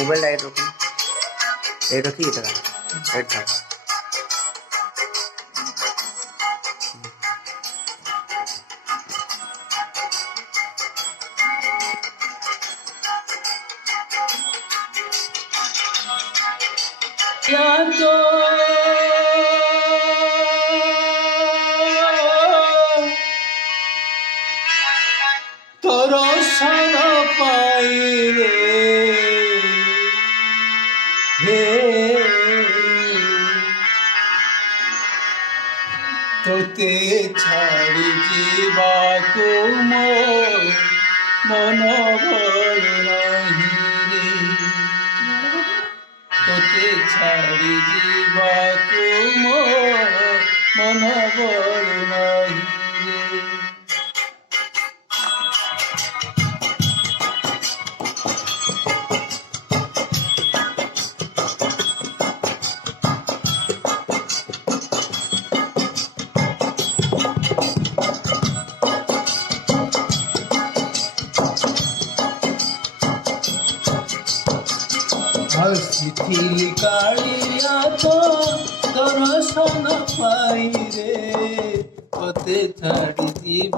মোবাইলটা এর রকম এটা কি এটা এটা তরসন পাইলে হে তোতে ছাড়ি ଯିବାକୁ ମୋ ମନ ଭଲ ନାହିଁ ରେ তোতে ছাড়ি ଯିବାକୁ ମୋ ମନ ଭଲ ନାହିଁ ରେ हंसती कालिया तो दर्शन पाई रे तोते छाड़ी